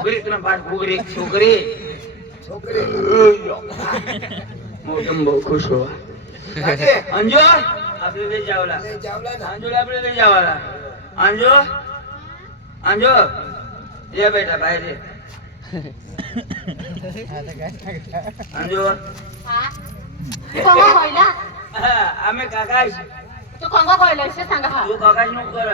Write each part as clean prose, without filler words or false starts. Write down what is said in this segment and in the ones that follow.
घुगरी तुला पाठ घुगरी छोकरी मोठम भाऊ खुश हो अंजू आपले लय जावला अंजूला आपले लय जावाला अंजू अंजू ये बेटा बाहेर ये अंजू कोंगा कळला आम्ही काकाश तू कोंगा कळला से सांगा हा तू काकाश नको कर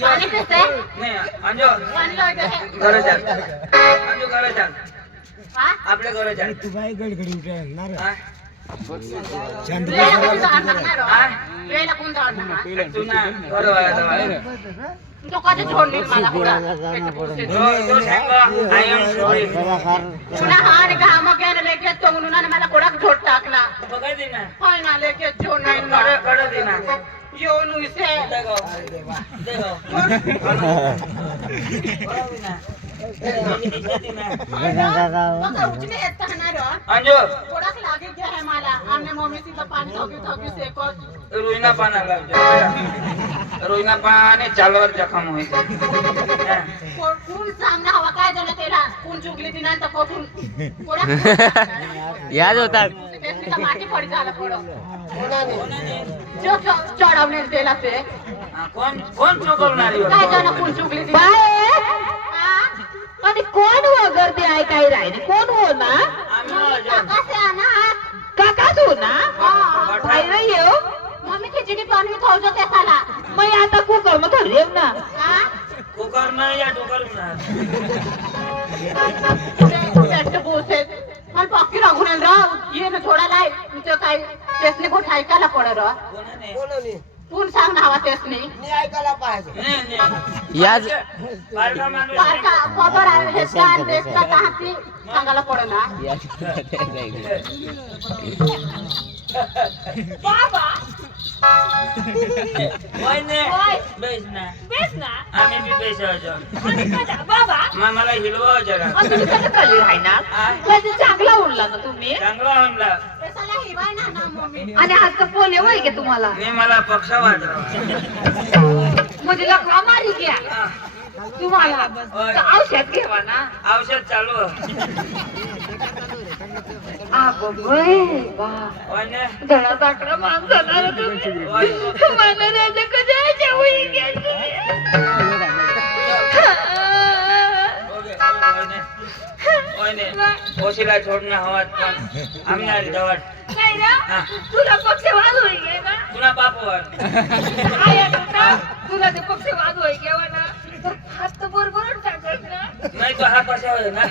पाणी पिते नाही अंजू पाणी लावते घरे चाल अंजू घरे चाल हा आपल्या घरे चाल तू बाई गडगडी उठणार हा? शांत वेळेला कोण जाणार हा? वेळेला कोण जाणार तू ना घरे वाला तो कधी सोडली मला पुढा तो सांगो आय एम सॉरी पुन्हा हा रे घाम गेला लेके तो म्हणून मला कोडाक झोड टाकला बघा दे ना होय ना लेके झोड नाही कडे कडे दे ना येऊन उसे देखो देखो अंजू कोडाक लागे घ्या है मला आम्ही मम्मी तिथं पाणी थोगी थोगी सेकत रोईना पाना लागतो रोईना पाने चालवर जखम होईल कोण सामना हवा काय झालं त्याला कोण चुकली ती नाही तर कोठून याद होता माती पडी झालं पुढं जो चढवले त्याला ते कोण कोण चुकवणारी काय झालं कोण चुकली ती आणि कोण वगैरे आहे काही राहिले कोण हो ना काकाच हो ना काय नाही येऊ मम्मी खिचडी पाणी खाऊचं ते खाला मग आता कुकर मग रेव ना कुकर नाही या डोकर मला पक्की राहून ये ना थोडा लाय तुझं काय तेसने कोण ऐकायला पड कोण सांग ना हवा तेसने याद खबर आहे हे काय देशला का ती सांगायला पड ना बाबा बेस ना आम्ही बी बेस बाबा मला हिलवा जरा तुम्ही कसं चालली राहणार कधी चांगला उरला ना तुम्ही चांगला म्हणला पेसाला हिवाय ना ना मम्मी आणि आज तर पोले होय का तुम्हाला नाही मला पक्ष वाटला म्हणजे लग्न मारी घ्या तुम्हाला तर औषध घेवा ना औषध चालू धडा टाकला माणसाला तुम्ही मला राजा कधी होईल ओशीला छोडणं हवात पण आम्ही आली दवाट नाही ना तुला पक्षवाद होईल ना तुला बापवर तुला ते पक्षवाद होईल केव्हा ना तर हात तर बरोबर टाकत ना नाही तो हा कसा होय ना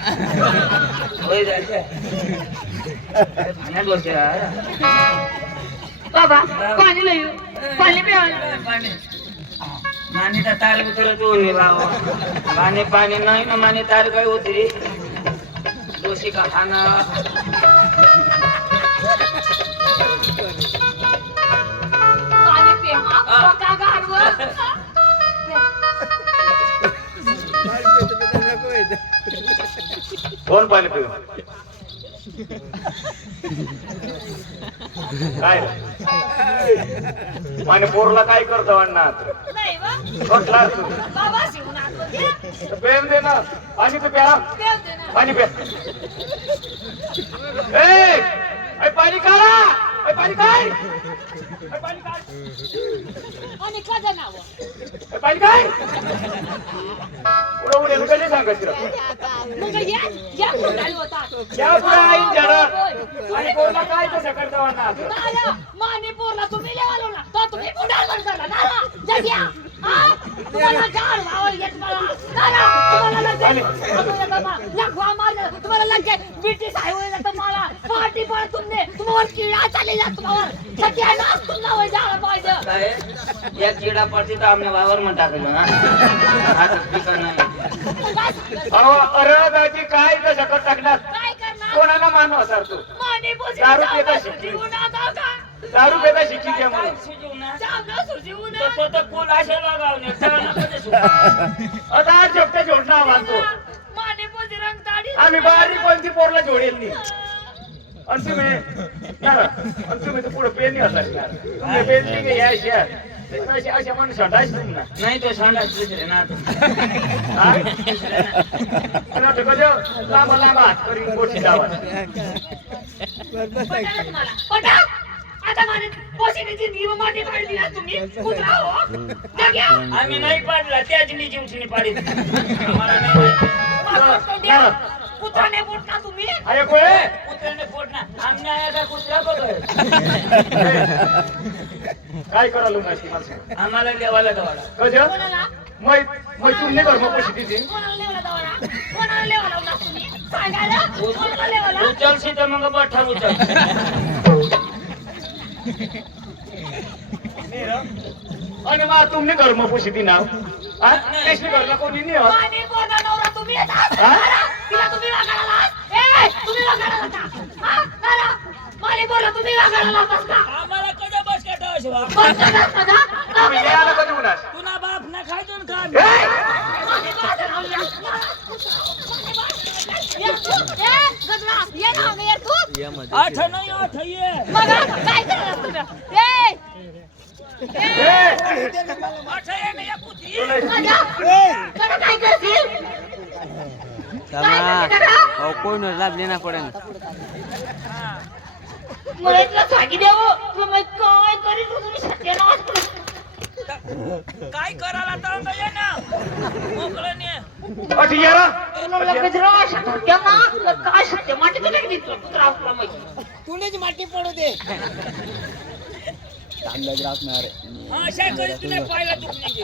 होय जायचं बाबा पाणी नाही पाणी प्या माने तर तार उतरत होईल बाबा पाणी पाणी नाही ना माने तार काय उतरी दोषी का खाना पाणी पे हा का गाडवर कोण पाणी पिऊ काय पाणी पोरला काय करतो अण्णात नाही वा म्हटला बाबा शिवून आणतो प्रेम दे ना पाणी तर प्या देव दे ना पाणी प्या ए पाणी काढा पाणी काय पाणी काय आणि का नाव पाणी काय पुढे उडे कधी सांगायची मग या कोणाला होता या पुढे आई जरा आणि पोरला काय कसं करतो अण्णात नाला मणिपूरला तुम्ही लेवालो ना तो तुम्ही पुढाल बंद करला नाला जग्या हा तुम्हाला गाड वावळ येत मला नाला तुम्हाला लगे बाबा लगवा मार तुम्हाला लगे ब्रिटिश हायवे ला तुम्हाला पार्टी पण तुमने तुम्हाला किडा चाले जा तुम्हाला सगळ्या नाच तुमना होय जाला पाहिजे काय या किडा पडती तर आम्ही वावर म्हणून टाकलं ना हा पिकं नाही अरे दाजी काय कसं कर टाकणार काय करणार कोणाला मानव सर तू मणिपूर दारू पेता शिकली दारू पेता शिकली ते म्हणून चांगलं सुजीवून तो कोण असे लगावणे आता शेवटे जोडणं मानतो मणिपूर रंग दाढी आम्ही बारी कोणती पोरला जोडेल नाही आणि तुम्ही तर पुढे पेन तुम्ही पेन या अशा मनुष्य डायस ना नाही तो सांडा दुसरे ना तो लांबा लांबा हात करून पोटी लावा पटाला तुम्हाला पटा आता माझे पोशीने जिंदगी मध्ये पाडली ना तुम्ही कुत्रा हो जाग्या आम्ही नाही पाडला त्याच निजी उठीने पाडली आम्हाला नाही कुत्राने पोटना तुम्ही अरे कोळे कुत्र्याने पोटना आम्ही आया कुत्रा बघ काय करालो नाही मला सांग आम्हाला देवाला दवाडा कशा कोणाला मै तुम्ही घर मग पोशी तिथे कोणाला लेवला दवारा कोणाला लेवला ना तुम्ही सांगायला कोणाला लेवला उचलशी तर मग बठा उचल आणि मग तुम्ही घर मग पोशी ती नाव कशी घरला कोणी नाही होत आणि बोला नवरा तुम्ही येतात हा? तिला तुम्ही वागायला ए तुम्ही वागायला का हा नारा माली बोला तुम्ही वागायला लावतास का आम्हाला कधी बस काटा अशा बस करा माझा तुम्ही यायला कधी उन्हास तुला बाप ना खायतून का आठ नाही आठ ये आठ ये नाही कुती कोण लाभली ना पडेल काय करायला तर ये ना मोकळं ने अठियारा अशा करीत तुला पाहिला तू नाही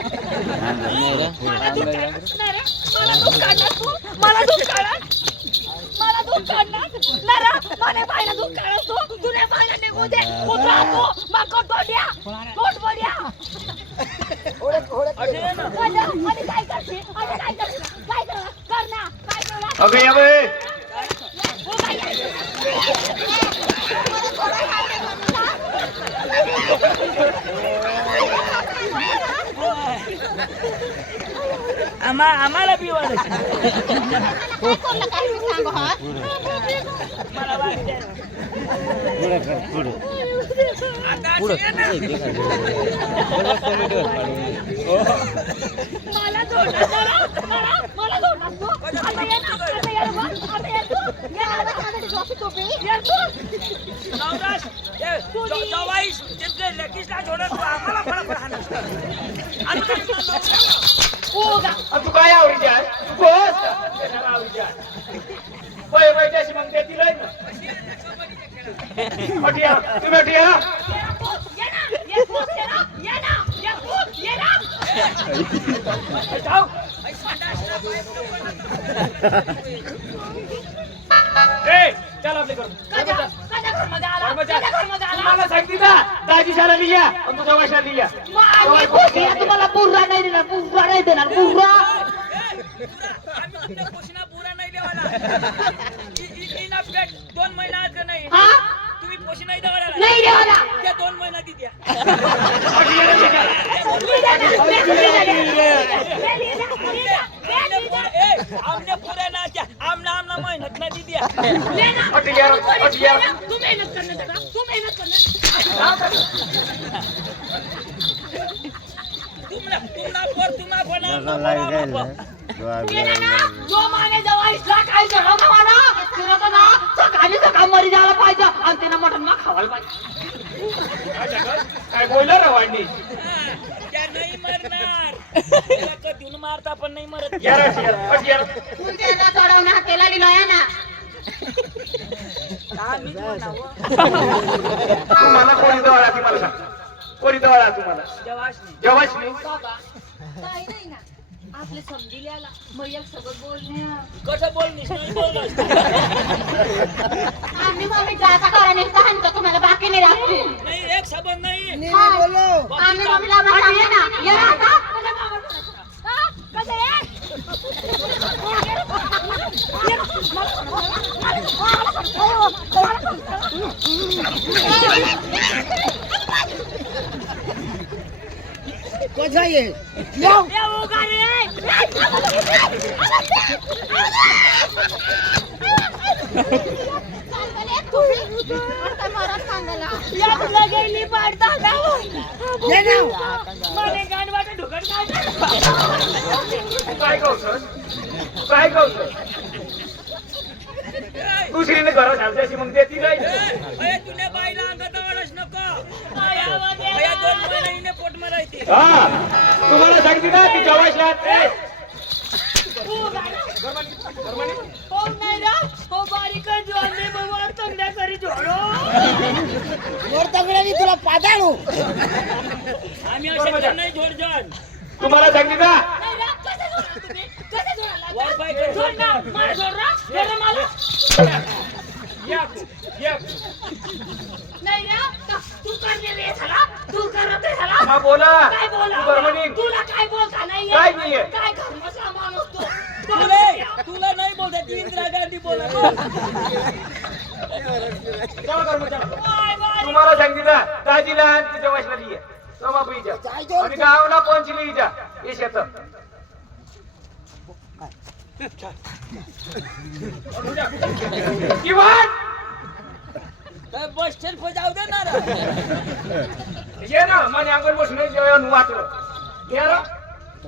मला दूध काढणार नारा मला पाहिला दूध काढस तू तुला पाहिला निघू दे कुत्रा तू मग तोड्या तोड बोड्या आणि काय करते आणि काय करते काय करणार काय करणार अगं या बाई आम्हाला बी वाढ मला मला तू काय आवडीची आहे तू बस आवडीची आहे पै पैशाशी मग ते दिलंय ना अठिया तुम्ही अठिया चल आपले करू तुम्हाला सांगते ना दाजी शाळा लिया आणि तुझ्या वाशा लिया तुम्हाला पुरा नाही देणार पुरा नाही देणार पुरा पुरा नाही देवाला 2 महिना आज नाही तुम्ही पोशी नाही देवाला नाही देवाला त्या 2 महिना ती द्या आमने पुऱ्या ना त्या आमना आमना मेहनत ना दी द्या तू मेहनत करणार तू मेहनत करणार जो माने जवळ काय जळवता मला फिरत ना सकाळी सकाळ मरी जायला पाहिजे आणि त्यांना मटण ना खावायला पाहिजे काय बोलला रे वांडी त्या नाही मरणार कधीून मारता पण नाही मरत तुमच्या चढवणं हातेला लिहिलाय ना तुम्हाला कोणी जवळ ती मला सांग कोणी जवळ तुम्हाला जवाशनी काही नाही ना आपले समजिल्याला मग एक सगळं बोलण्या कसं बोलणीस नाही बोललोस आम्ही मम्मी जाता कारण एक कहाणी तर तुम्हाला बाकी नाही राहते नाही एक सबंध नाही आम्ही मम्मीला सांगे ना ये आता कसं गेली पडता काय कौशल काय कौशल दुसरीने घरात घालते मग ते ती नाही तुला बाईला अंगात आवडच नको या 2 महिन्याने पोट मारायची हा तुम्हाला सांगते ना ती जवायला हो नाही ना हो बारीक जोडले बघ तंगड्या करी जोडो वर तगड्याने तुला पादाळू आम्ही असे नाही जोड तुम्हाला सांगते ना नाही ना कसे जोडला तुम्ही कसे जोडला वर पाय कर. जोड ना मला जोड मला नाही ना तू करणे रे झाला तू करत झाला हा बोला काय बोला तू बरोबर तुला काय बोलता नाहीये काय नाहीये? काय घरमसला माणूस तो तुला नाही बोलता ती इंदिरा गांधी बोला तुम्हाला सांगते ना दाजीला आणि तिच्या वैष्णवी बापूच्या आणि गावला पंचली हिच्या हे शेत बस स्टँड पर जाऊ दे ना ये ना મને આગળ બસ નહીં જવાનું વાટલો કેરો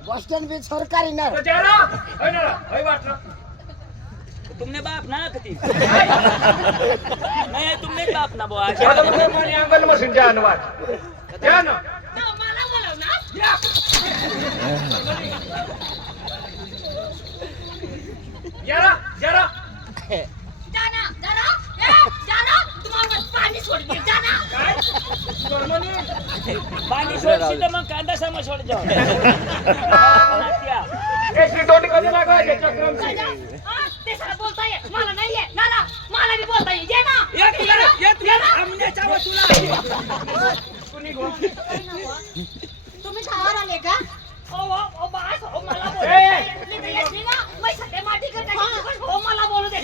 बस स्टँड बी सरकारी ना તો ચાલો હે ના હે વાટલો तुमने बाप ना कती नहीं तुमने बाप ना बुआ आता મને મને આગળ બસ જવાનું વાટ જાનો ना मला बोलव ना यारा यारा जाना जरा जाना तुम्हाला पाणी सोड दे जाना काय कर्मनी पानी छोड़ सी तो मैं कांदा समझ छोड़ जाओ ए श्री तोटी कधी लागायचे चक्रम ते साला बोलता ये मला नाही ये ना मला भी बोलता ये ना हमने चाहो तुला तुम्ही गावावर आले का ओ बास ओ मला बोल ना मैं सध्या माटी करता हो मला बोलू दे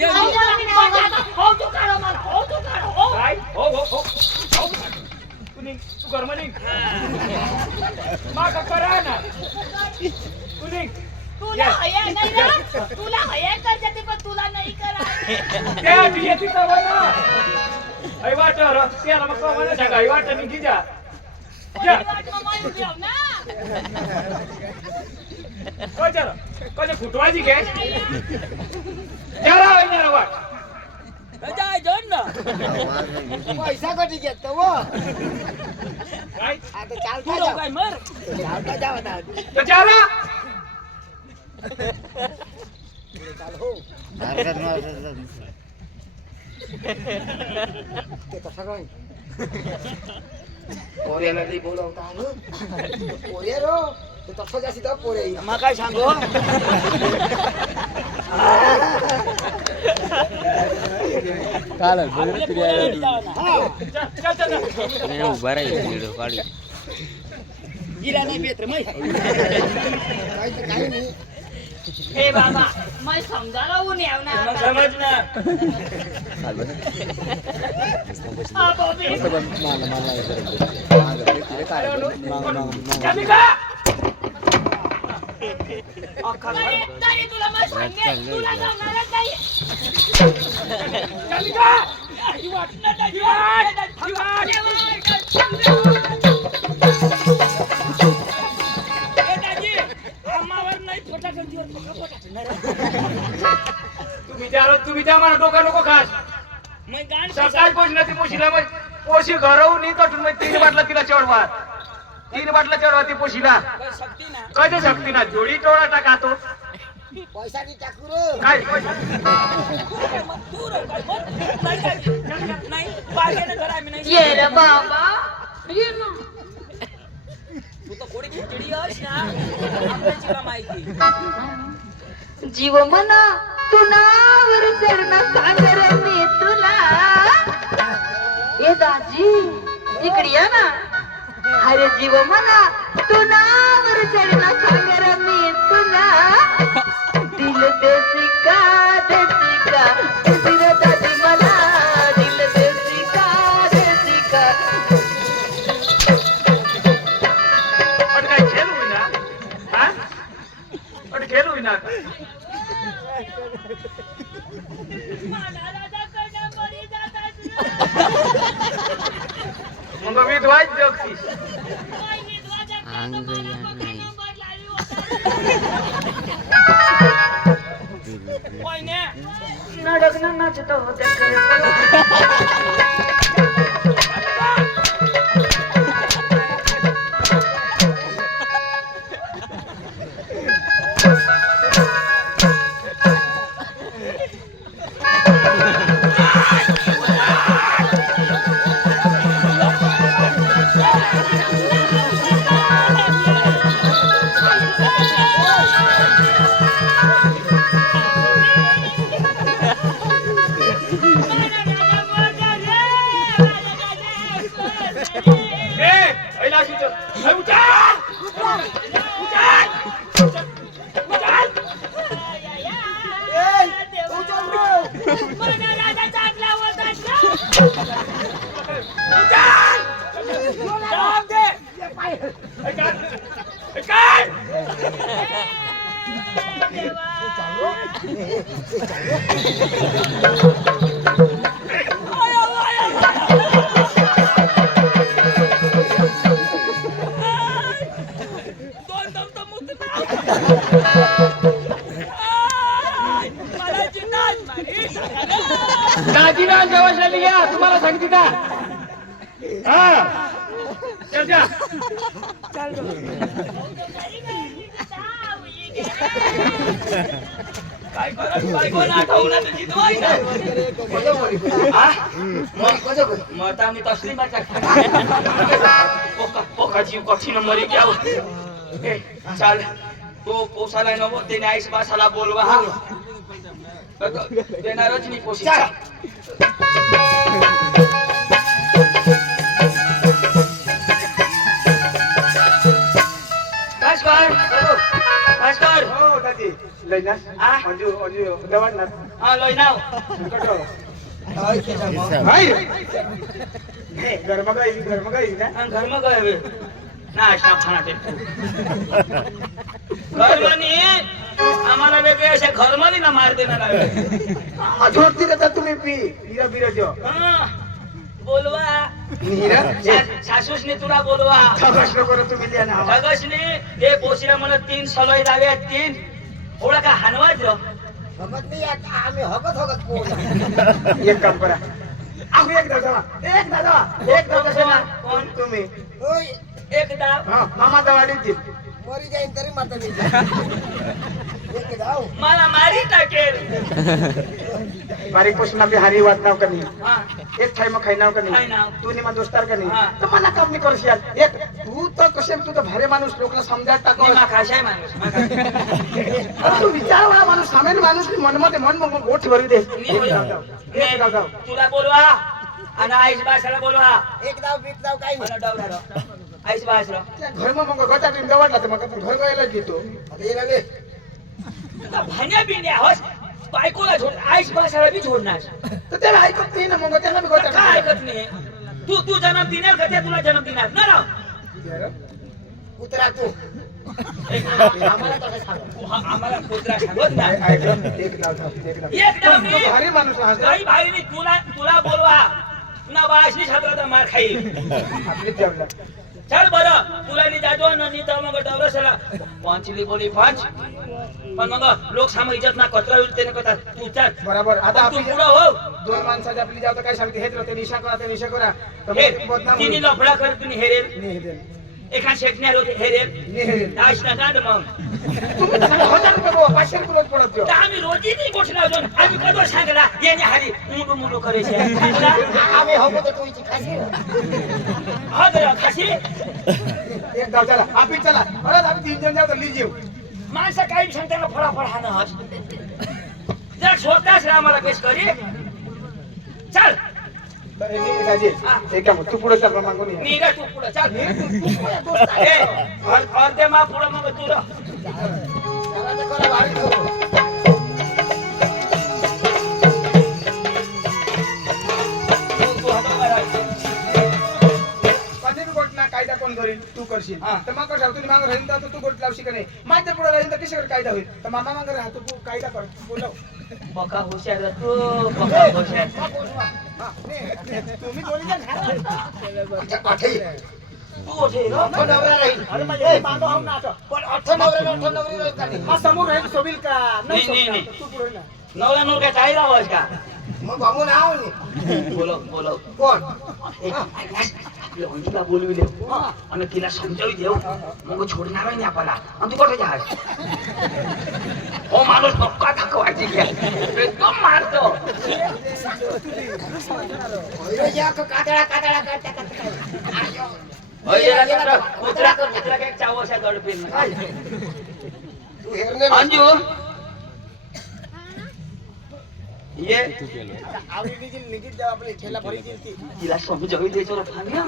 हो तू काढो मला हो तू काढो हो काय हो हो हो कुणी तू कर्मनी मा का करा ना कुणी तुला हया नाही ना तुला हया करते ते पण तुला नाही करा त्या येती तर ना आई वाट र त्याला मग कोण सांगा आई वाट निघी जा ना काय जरा काय फुटवाजी घे जरा जरा वाट जाय जोड़ ना पैसा कधी घेतो वो काय आता चालता पूरा जाऊ काय मर चालता जाऊ आता तो जरा ते तर सगळं पोऱ्याला नाही बोलवता आलं पोरे रो ते तसं जास्त तर पोरे येईल. मग काय सांगू आपले पोरं जाऊ ना. चल चल चल उभा राहील व्हिडिओ काढी गिरा नाही बेत्र मै काही तर काही नाही हे बाबा मैं समजायला ऊन येऊ ना मग समज ना चल का तरी तुला मग सांगे तुला जमणारच नाही चल का तुम्ही त्या मला डोका नको खास मैं गान सकाळ पोचली ती पोशीला मग पोशी घरवून नाही कटून मग 3 बाटला तिला चढवा 3 बाटला चढवा ती पोशीला शक्ती ना कधी शकते ना जोडी टोळा टाका तो पैसा नाही टाकू रो काय दूर नाही पाहिजे घर आम्ही नाही ये रे बाबा ये ना तू तर कोणी खिचडी आहेस ना आमच्याची का माहिती जीव मना तुनावर चरणा सागर मी तुला ए दाजी इकडे या ना अरे जीव मना तुनावर चरणा सागर मी तुला दिल देसिका दिल दादी मला दिल देसिका पण काय खेळ होईना हा पण खेळ होईना मग विधवाच जगतीस अंग या नाही कोयने नडकन नाचत होते दाजीला जवळ लिया तुम्हाला सांगितलं का हा चल जा काय करत बायको आठवलं तुझी तू ऐका मरता मी तसली माझ्या पोका जीव कठीण मरी घ्याव चाल तो पोसाला नवो त्याने आईस बासाला बोलवा हा देणारच मी पोशी भास्कर हो दादी लयना अंजू अंजू दवाडना हा लय नाव कटो हाय गरमगाई ना घर में गए ना अशा खाना ते घर में आम्हाला वेगळे असे घर मध्ये ना मार देणार आहे झोडती देता तुम्ही पी हिरा बिरा जो बोलवा हिरा सासूसने तुला बोलवा प्रश्न करू तुम्ही लिया ना सगसने हे पोशीला मला 3 सलई लावे 3 ओळा का हानवाच रो हगत नाही आम्ही हगत पोहला एक काम करा आम्ही एक दादा कोण तुम्ही होय एक दाव हा मामा दवाडीची मरी जाईन तरी मारता नाही एक जाऊ मला मारी टाकेल बारीक पोषण आपली हारी वाट नाव कनी हा एक थाई मग खाई नाव कनी खाई नाव. तू नि मा दोस्तार कनी हा. तर मला काम नाही करशील एक तू तर कसे तू तर भारे माणूस लोकला समजात टाकव मा खाशाय माणूस तू विचार वाला माणूस सामेल माणूस मनमध्ये मन मग गोठ भरू दे जाऊ तुला बोलवा आणि आईस बासाला बोलवा एक जाऊ बीक जाऊ काही मला डावला रो आईस बास रो घर मग गटा टीम दवाडला तर मग घर गायला घेतो ये लागले तुला भाण्या बिण्या होस बायकोला झोड आईस बासाला बी झोडणार तर त्याला ऐकत नाही ना मग त्याला बी गोटा काय ऐकत नाही तू जन्म दिणार का ते तुला जन्म दिणार ना राव उतरा तू आम्हाला तसं सांग आम्हाला कुत्रा सांगत नाही एक डाव एक डाव नाही. भारी माणूस आहे काही भाईनी तुला बोलवा ना बाशी छात्राचा मार खाईल आपली जेवला चल बरं तुला नी जातो ना नी तर मग डवरसला पांचली बोली पांच पण मग लोक साम इज्जत ना कचरा होईल त्याने करतात तू चल बरोबर आता तू आपली पुढं हो दोन माणसाची आपली जात काय सांगते हेच राहते निशा करा ते निशा करा तर हे मग बदनाम तिने होईल. लफडा कर तुम्ही हेरेल नाही हेरेल. एका शेकण्यार होते हेरेल नाही हेरेल. दाश ना गांड मग तुम्ही सांगा, 1000 रुपये बाबा, 500 रुपये रोज पडत जाऊ. तर आम्ही रोजी नाही गोष्ट लावतो आम्ही कधो सांगला येणे हारी मुडू मुडू करायचे आम्ही हगत तुझी खाशी हा जरा कशी एक जाऊ चला आपण चला परत आम्ही 3 जण जाऊ तर लीज येऊ माणसं काही सांगताना फळाफळ हा ना जर स्वतःच आम्हाला पेश करी चल बरं, हे दाजी एक काम तू पुढे चल मागून ये. मी रे तू पुढे चल अर्धे मा पुढे मग तू रा कधी बी गोट ना कायदा कोण करील तू करशील हा. तर मग कसं तुम्ही मागं राहील तर तू गोट लावशी का नाही माझ्या पुढे राहील तर कशावर कायदा होईल तर मामा मागं राहा तू कायदा कर बोलव बका हुशार रे तू बका हुशार हा, नाही, तुम्ही दोन्ही जण तू होते ना अठ्ठ नवरा राहील अरे म्हणजे मागं आहो ना आता. पण अठ्ठ नवरा राहील का नाही? हा समोर राहील सोबील का नाही, सोबील नाही. का? तू पुढे ना. नवरा नवरा काय काही राहावं का मग भामून आहो नी. बोलव कोण? आपल्या अंजूला बोलवी देव आणि तिला समजावी देव मग छोडणार नाही आपल्याला आणि तू कुठे जाय हो माणूस पक्का दाखवायची एकदम मारतो होय या का कातळा करता. कुत्रा काय चावस आहे गडपेन तू हेरणे अंजू ये आवडीची निघित द्या आपली ठेला भरी ती. तिला समजावी द्यायचो रे फांग्या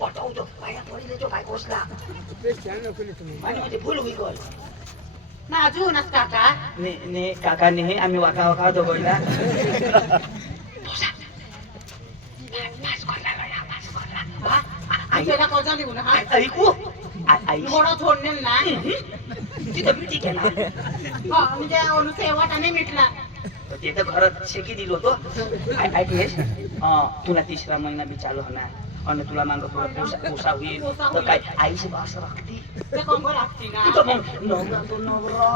पटवतो पाया पडी देतो काय कोसला आणि म्हणजे भूल होई गल नाजू नस काका ने काका ने आम्ही वाका दोघांना त्याला कोजा निघून हा ऐकू आई घोडा सोडणे ना तिथं मिठी केला म्हणजे अनुसे वाटाने मिटला ते तर घरात शेकी दिलो होतो ऐकलेस तुला तिसरा महिना बी चालू होणार आणि तुला मागं थोडा पोसा होईल तर काय आईची भास राखती ते कोंबड लागते ना तिथं मग नवरा तो नवरा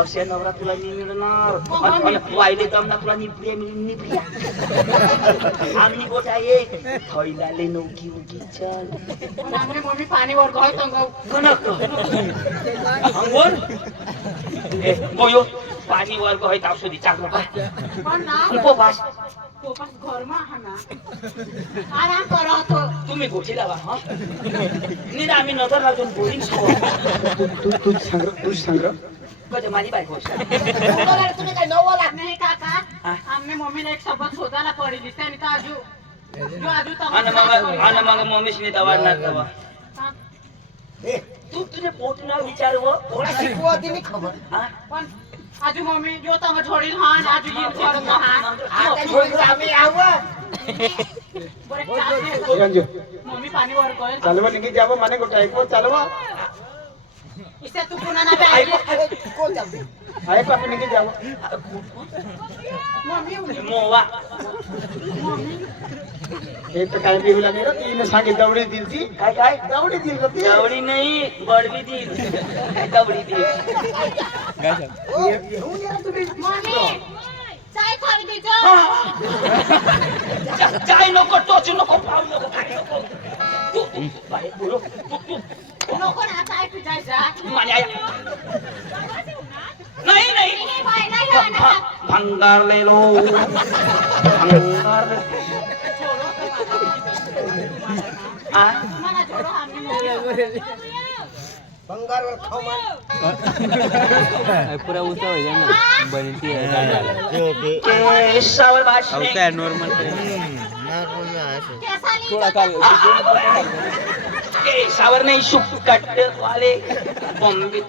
असे नवरा तुला नाही मिळणार आणि वायले दमना तुला निपड्या मिळून निपड्या आम्ही गोटा एक थैलाले नौकी उगी चल आमने मम्मी पाणी वर गय सांगव कनक अंगोर ए बोयो पाणी वर गय तावसुदी चांगलं पाय पण ना उपवास पोपास घरमा हा ना आराम करतो तुम्ही गोठी लावा हा नाही आम्ही नजर लावून बोरिंग तू सांग कधी माझी बायको तुम्ही काय नववाला? नाही काका आमने मम्मीने एक सबक शोधायला पडली त्याने का आजू जो आजू आणि मग मम्मीशी दवाडणार दवा ए, तू तुझे पोट ना विचार व थोडा शिकवा दिली खबर. हा? पण आजू मम्मी जो तंग छोडील हा आजू जीव छोडून हा आता थोडीच आम्ही आहो. बरे चालते मम्मी पाणी वर गय चालवा निघित द्यावं माने गोटा ऐकव चालवा इसे तू पुन्हा ना पाहिजे अरे, कोण चालते? ऐक आपण निघित द्यावं मम्मी उडी मोवा हे तर काय बिहू लागेल तिने सांगितलं दवडी दिल ती काय दवडी दिल का ती दवडी नाही बडवी दी दवडी दी हो, घेऊन या तुम्ही. मम्मी चाय खावी तिचं चाय नको टोचू नको पाऊ नको काय नको तू बाहेर बोलो तू नको ना चाय पिजायचा माझ्या नाही नाही बाय नाही जाणार भंगार ले लो भंगार मला छोडो आम्ही भंगारवर खाऊ मान. पुरा उचा हो जाए ना बनती है केसावर भाषणे काय नॉर्मल थोड़ा काल केसावर नाही शुकट वाले बॉम्बे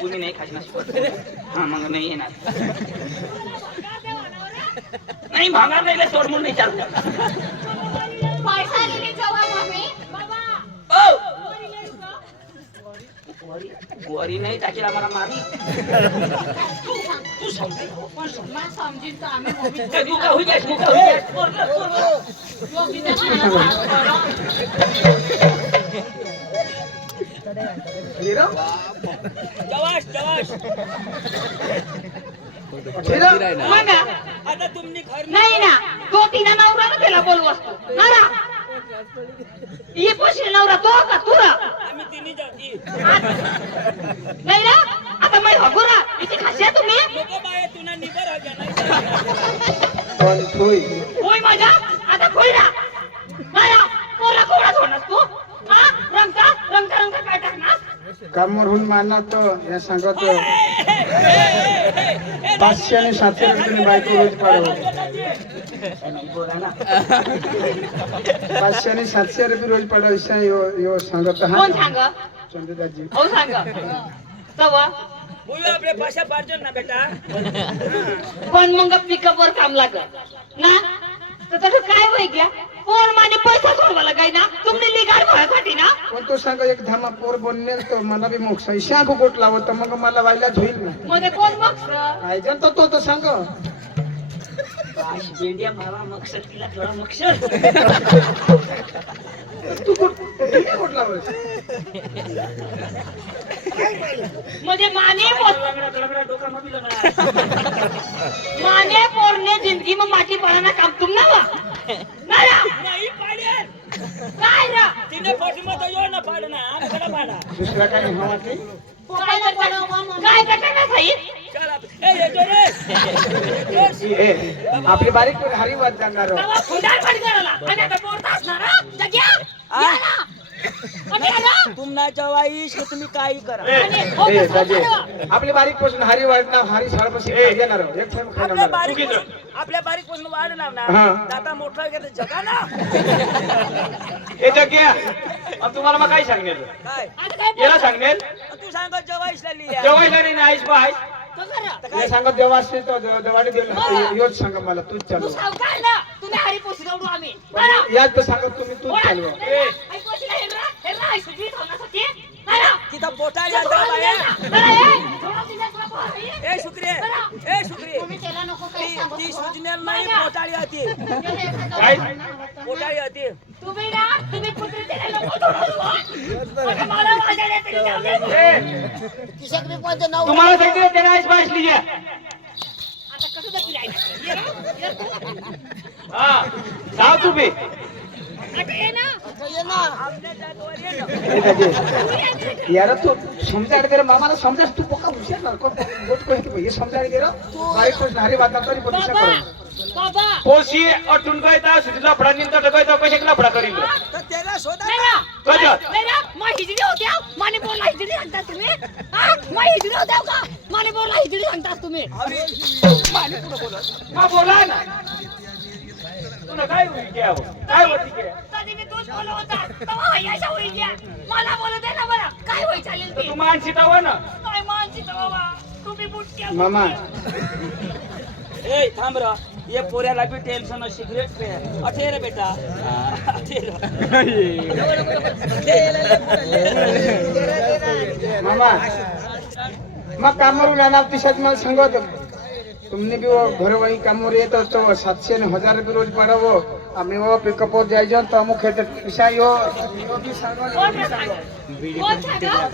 तुम्ही नाही खायचं हा मग नाही येणार नाही भांगार नाही तोड म्हणून नाही चालत पैसा दिली जवा मम्मी ओ गोरी नाही टाकेल आम्हाला मारी तू समजे मला समजीन तर आम्ही मम्मी मुका होई जायस मुका होई जायस योगी देवाला जवाश जवाश मग आता तुम्ही घर नाही ना तो तिना नवरा ना त्याला बोलू असतो नवरा ये पोशी नवरा तो का तुरा आम्ही तिन्ही जाती नाही ना आता मैं हगुरा इथे खाशा तुम्ही नको बाय तुला निबर हो गया नाही पण थोई होय माझा आता खोईला नवरा पोरा कोडा सोडणार तू हा रंग काय टाकणार कामवरून मानना तो या सांगत 500 आणि 700 रुपये बायको रोज पाडव बोला ना 500 आणि 700 रुपये रोज पाडव यो सांगत हा कोण सांग चंद्रदासजी हो सांग तवा बोलू आपले भाषा पाडजो ना बेटा पण मग पिकअप वर काम लागत ना तर तसं काय होई गया कोण माने पैसा सोडवायला काय ना तुम्ही लिगाड भरासाठी ना पण तो सांग एक धामा पोर बनणे तो मला बी मोक्ष शाख गोट लावत मग मला व्हायलाच होईल ना मध्ये कोण बघ काय जनतो तो सांग अशी भेंड्या मारा मक्षर तिला थोडा मक्षर तू कुठला बस म्हणजे लंगडा डोका मधी लंगडा माने पोरने जिंदगी में माटी पड़ाना काम तुम ना हुआ ना ना नाही पाडेल काय रा तिने पोटी मत यो ना पाडना आमकडे पाडा दुसरा काय नाही हवा ते काय करता भाई चल ए येतो रे ए, आपली बारीक पण हरी वाद जाणार हो. तवा फुंडार बंद करायला आणि आता बोलता असणार हा? जग्या या ना. आणि या ना. तुमना जवाईश की तुम्ही काही करा आणि हो ए, कसं राजे, झालं? आपली बारीक पासून हरी वाढणार हरी शाळापाशी येणार हो. एक टाइम आपल्या खाणार बारीक आपल्या बारीक पासून वाढ ना हा. दाता मोठा गेला जगा ना हे जग्या अब तुम्हाला मग काय सांगेल काय आता काय याला बोलता? सांगेल तू सांग जवाईशला लिहिल्या जेवायला नाही आईस बाय तो करा. हे सांगत देवा असते तो देवाने दिलं योच सांगा मला तूच तू चालू सावकार ना तुम्ही हरी पोशी दौडू आम्ही करा. याच तर सांगत तुम्ही तूच चालू आई पोशीला हेरा आई सुजीत होण्यासाठी करा. तिथं पोटा तू जाता थोडं बाया दिलं ना. करा, ए. थोडं दिलं तुला पोरं, ए. ए शुक्रिये ए शुक्रिये तुम्ही त्याला नको काही सांगू. ती सुजनेल नाही बघा. पोटाळी होती काय पोटाळी होती तुम्ही ना तुम्ही कुत्रे दिले नको थोडं. आता मला वाजायला तरी जाऊ दे. ए, तुम्हाला सांगितलं त्याने आईस बाईस लिहिल्या आता कसं जातील आई? हा जाऊ तुम्ही आता ये ना. आपल्या जागेवर ये ना. यार तू समजायला दे रे मामाला समजास तू पक्का हुशार ना कोण गोट कोण हे समजायला दे रे बारीक पासून हरी वाद तरी पण दिशा बाबा करून बाबा पोशी अटून गयता सुटी लफडा निंदा गयता कशा लफडा करील तर त्याला शोधा मेरा कजत मेरा मा हिजडी होत्या माने बोलला हिजडी सांगता तुम्ही हा मा हिजडी होत्या का माने बोलला हिजडी सांगता तुम्ही हा बोला ना तुला काय होईल घ्या काय होती घ्या कधी मी तूच बोलत होता तेव्हा हय्याशा होईल घ्या मला बोलू दे ना बरं काय होईल चालेल ते तू मानसी तवा ना काय मानसी तर बाबा तुम्ही बुटक्या मामा ए थांब रा ये पोऱ्याला बी टेन्शन सिगरेट पे अठे रे बेटा अठे मामा मग कामावरून येणार तिशात मला सांगत तुमने भी वो घर वही कामवर येत तो 700 आणि 1000 रुपये रोज पडावो आम्ही वो पिकअप वर जायचं तर अमुक खेळ पिसा यो कोण सांगा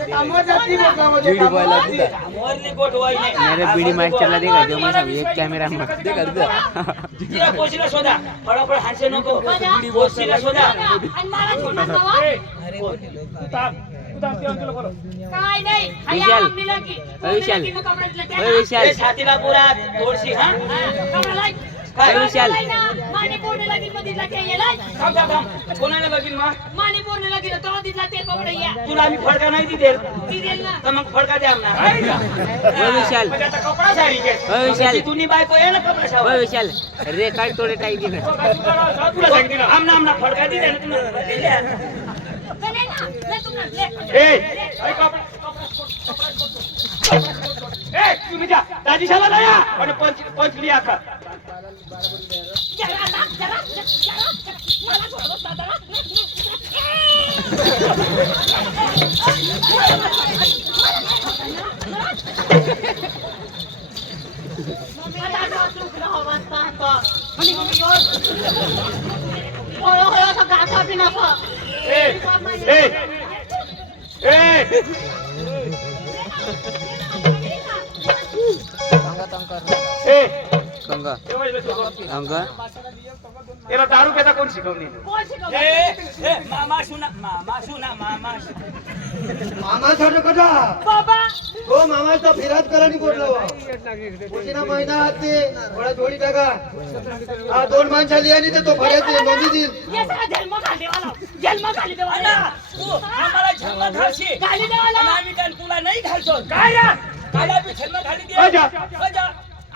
कामवर जाती वो गावामध्ये कामावर जाती. मोरली गोठवाई नाही मेरे बीडी मास्टरला देखा जो मैं सब एक कैमरा में देखा तिला पोशीला शोधा फटाफट हाणसे नको पोशीला शोधा आणि मला छोटा जावा काय नाही हय्या विशाल. आमनी लगी विशाल. लगी कमरातलं त्या ओय विशाल ए, छातीला पुरा थोडशी हा कमराला काय विशाल? माने पूर्ण लगीन मध्ये लागे येला थांब थांब थांब कोणाला बघीन मग माने पूर्ण लगीन तो दिसला ते कोबडे या तुला आम्ही फडका नाही दिले ती देल ना तर मग फडका द्या आम्हाला ओय विशाल म्हणजे आता कपडा सारी घे ओय विशाल तुम्ही बायको ये ना कपडा ओय शावर विशाल रेकॉर्ड तोडे टाईप दिलं तुला सांगितलं आमना आमना फडका दिले ना तुम्हाला दिल्या चले ना ले तुम्हाला ले ए अरे कपडा ए तुम्ही जा दाजीशाला जा आणि पंच लिया का जरा आता, जरा मला सोडत दादा ए ए ए ए कंगा अंग याला दारू पेता कोण शिकवली ए मामा सुना मामा मामा छोटं कटा बाबा हो मामाचा फिरात करानी बोललो पुढच्या महिना ते थोडा थोडी टाका हा 2 माणसाली आणि ते तो भरायचे नोंदी देईल ये सगळा जन्म खाली देवाला जन्म खाली देवाला तू आम्हाला जन्म घालशी खाली देवाला आणि आम्ही काय तुला नाही घालतो काय रा काला बी जन्म घाली दे कजा. कजा.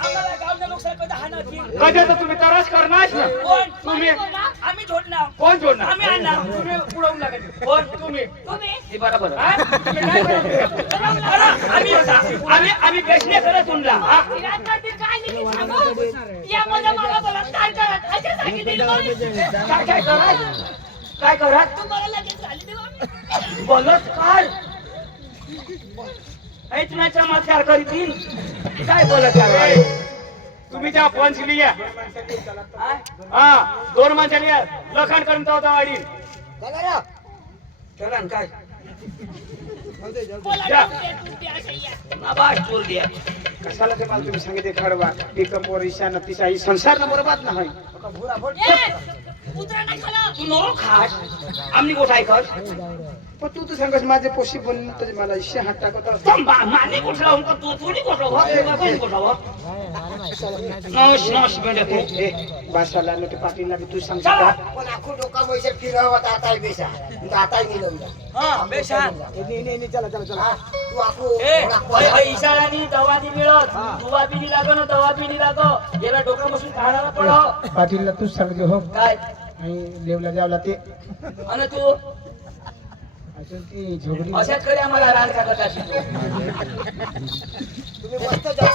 आम्हाला गावच्या लोकसभेत हाणा की कधी तर तुम्ही तरास करणार ना कोण तुम्ही आम्ही झोडणार कोण जोडणार आम्ही आणणार तुम्ही उडवून लागेल कोण तुम्ही तुम्ही ते बरोबर हा? तुम्ही काय करत? आम्ही प्रश्न करत उनला हा? फिरात करतील काय नाही मी सांगू यामध्ये मला बलात्कार करत असे सांगितले काय करत काय करत तुम्हाला लगेच खाली देवा बोलत काय ऐकण्याचा चमत्कार करीतील काय बोलत आहे तुम्ही त्या पंचली या हा? हा 2 माणसाली या लखन करून तो वाडी चला न काय बोला जा. ना, तू द्या, अशा या. नाबाज पोर द्या कशाला ते मला तुम्ही सांगितले खडवा पिकअप वर ईशान तिचा ही संसार बरोबर नाही ए, कुत्रा नाही खाला. तू नो खास आमनी गोठ ऐकस पण तू तर सांगस माझे पोशी बनून तर मला ईशा हात टाकत होता. माने गोठला उनका तू थोडी गोठला हो तुला कोण गोठला हो नॉश नॉश बेटा तू ए बासाला नो ते पाटीलला बी तू सांग चला पण आखो डोका पैसे फिरवत आता बेसा आता मिळून जा हा बेशान हा, तू आखो ए डोका भाई भाई इशारानी दवा दी मिळत दुवा बी लागो ना दवा बी लागो याला डोका बसून खाणारा पडो पाटीलला तूच सांगते हो काय आणि लेवला जावला ते आणि तू असेल ती झोगडी अशाच कडे आम्हाला रान खात अशी तुम्ही मस्त जा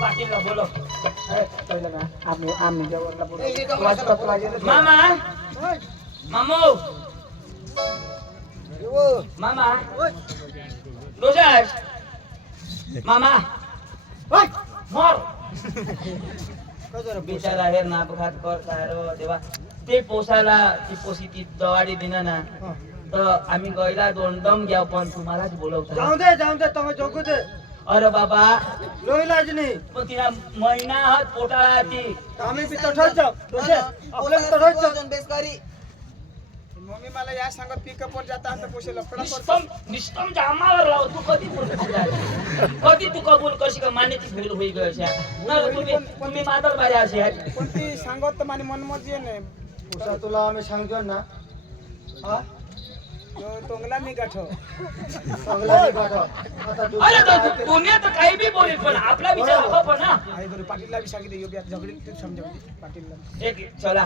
पाटीलला बोलो पहिलं ना आम्ही जवळला बोलू. ए, इथं वाजता तुला गेलं. मामा मामू हो. मामा रोजास मामा मोर बिचारा हे ना अपघात करता रो देवा ते पोसाला ती पोसी ती दवाडी दिना ना तर आम्ही गयला 2 दम घ्याव पण तुम्हालाच बोलवतो जाऊ दे तुम्ही जोगू दे अरे बाबा लोहिलाज नाही पण तिला महिना हात पोटाळा ती आम्ही बी तठच जाऊ आपल्या तठच जाऊ बेसकारी मम्मी मला या सांगत पिकअप वर जाता आता पोशे लफडा निस्तम निस्तम जामावर लाव तू कधी बोलतो कधी तू कबूल करशी का मान्यती फेल होई गयो अशा ना तुम्ही मादल बारे असे आहेत पण ती सांगत तर माझी मनमर्जी आहे नाही उसा तुला आम्ही सांगतो ना हा तोंगला मी गाठव चांगला नाही पाठव. आता तू अरे तो दुनिया तर काही बी बोलेल पण आपला विचार हवा पण ना आई बरं पाटीलला बी सांगितलं योग्य झगडी तू समजा पाटीलला एक चला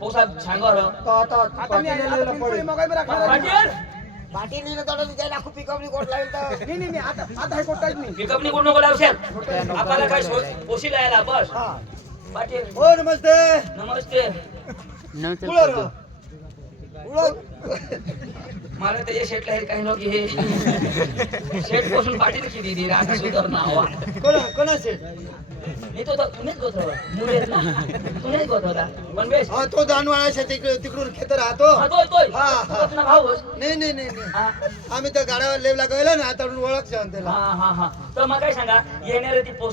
पोसा सांगो रो आता आता मी आता पिंपळी मगाई बरं खाणार. पाटील पाटील नीला तोडा तुझ्या लाखो पिकअपनी कोट लावेल तर नाही आता हे कोटाच नाही पिकअप निघून नको लावशाल आपल्याला काय पोशी लायला बस पाटील हो नमस्ते नमस्ते उळो मला तर हे शेटला हे काही नको हे शेट पासून पाटील किती दिली आता सुधार नावा कोणाचे नाही तो तुम्हीच गोत होता मुळे ना तुम्हीच गोत होता पण बेस हा तो दानवाळा तिकडून खेतर राहतो हा तोय तोय हा, हा. तुझा भाऊ होस. नाही हा आम्ही त्या गाड्यावर लेवला गेलो ना तडून ओळख त्याला हा तर मग काय सांगा येणारे ती पोस